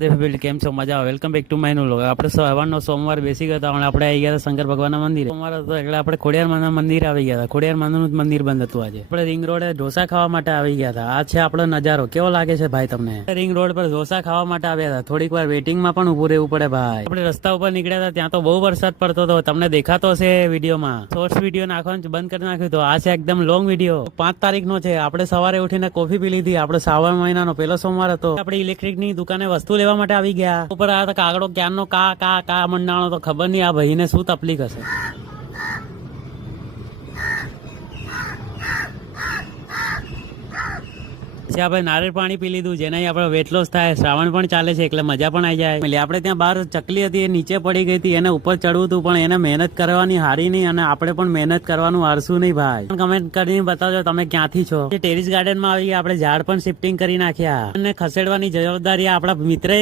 કેમ છો? મજા આવે? Welcome back to my new vlog. આપણે સવારનો સોમવાર બેસી ગયા હતા અને આપણે આવી ગયા હતા શંકર ભગવાનના મંદિરે. સોમવાર હતો એટલે આપણે ખોડિયારમાંના મંદિર આવી ગયા હતા. ખોડિયારમાંનું જ મંદિર બંધ હતું આજે. આપણે રિંગ રોડે ઢોસા ખાવા માટે આવી ગયા હતા. આ છે આપણો નજારો. કેવો લાગે છે ભાઈ તમને? રિંગ રોડ પર ઢોસા ખાવા માટે આવ્યા હતા. થોડીક વાર વેટિંગમાં પણ ઉભું રહેવું પડે ભાઈ. આપણે રસ્તા ઉપર નીકળ્યા હતા ત્યાં તો બહુ વરસાદ પડતો હતો. તમને દેખાતો હશે વિડીયોમાં. શોર્ટ્સ વિડીયો નાખવાનું બંધ કરી નાખ્યું તો આ છે એકદમ લોંગ વિડીયો. 5 તારીખનો છે. આપણે સવારે ઉઠીને કોફી પી લીધી. આપણે શ્રાવણ મહિનાનો પહેલો સોમવાર હતો. આપણે ઇલેક્ટ્રિકની દુકાને વસ્તુ લેવા માટે આવી ગયા. ઉપર આ કાગડો ક્યારનો કા મંડાણો તો ખબર નહીં આ ભાઈને શું તકલીફ હશે. આપણે નારિયેળ પાણી પી લીધું જેનાથી આપણે વેટ લોસ થાય. શ્રાવણ પણ ચાલે છે એટલે મજા પણ આવી જાય. આપણે ત્યાં બહાર ચકલી હતી એ નીચે પડી ગઈ હતી. એને ઉપર ચડવું હતું પણ એને મહેનત કરવાની હારી નહીં અને આપણે પણ મહેનત કરવાનું હારશું નહીં ભાઈ. કમેન્ટ કરીને બતાવજો તમે ક્યાંથી છો. ટેરેસ ગાર્ડન માં આવી આપણે ઝાડ પણ શિફ્ટિંગ કરી નાખ્યા અને ખસેડવાની જવાબદારી આપણા મિત્રએ